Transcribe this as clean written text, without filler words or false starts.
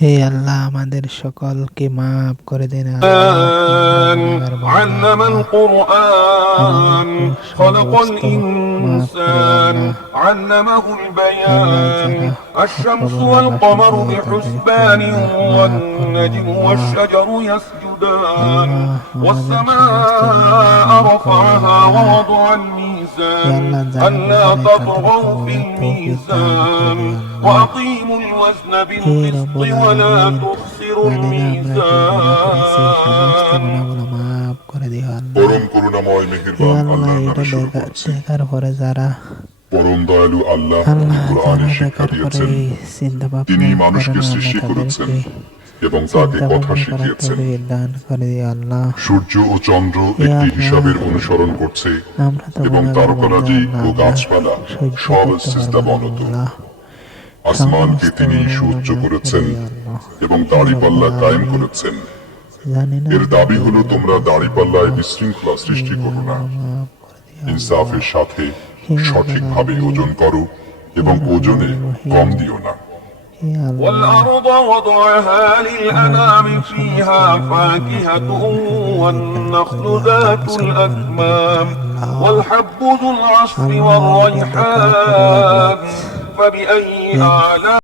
হে আল্লাহ আমাদের সকলকে মাফ করে দেন আল্লাহ। علم القرآن خلق الإنسان علمه البيان الشمس والقمر بحسبان والنجم والشجر يسجدان والسماء رفعها ووضع الميزان ألا تطغوا في الميزان وأقيموا الوزن بالقسط ولا تخسروا الميزان মাফ করে দিও আল্লাহ। পরম করুণাময় মেহেরবান আল্লাহর নামে শুরু করছি। দেখার পরে যারা পরম দয়ালু আল্লাহ আল্লাহ কোরআনে যারা শিক্ষা দেখার পরে দিয়েছেন। চিন্তা তিনি ভাবনা মানুষকে করে না, সৃষ্টি আল্লাহ করেছেন তাদেরকে এবং তাকে চিন্তা কথা ভাবনা করার শিখিয়েছেন। তৌফিক দান করে দিও আল্লাহ। সূর্য ও চন্দ্র হে একটি আল্লাহ, হিসাবের অনুসরণ করছে আমরা তো এবং গুনাহগার তারকারাজি বান্দা, ও আমরা গাছপালা সহ্য সব করতে সিজদা পারবো না বনত। আল্লাহ। আসমানকে সমস্ত তিনি গুনাহ সুউচ্চ মাফ করে করেছেন দিও আল্লাহ। এবং হে দাড়িপাল্লা রব্বুল কায়েম আলামিন, করেছেন। জানি না এর দাবি আমাদের হলো তোমরা গুনাহ দাড়িপাল্লায় আল্লাহ। বিশৃঙ্খলা হে সৃষ্টি করো না, গুনাহগুলো মাফ করে দিও আল্লাহ। ইনসাফের সাথে হে রব্বুল সঠিকভাবে আলামিন, ওজন করো এবং হে ওজনে রহমানুর কম রহিম, দিও না। হে আল্লাহ। والأرض وضعها للأنام فيها فاكهة والنخل ذات الأكمام والحب ذو العصف والريحان فبأي آلاء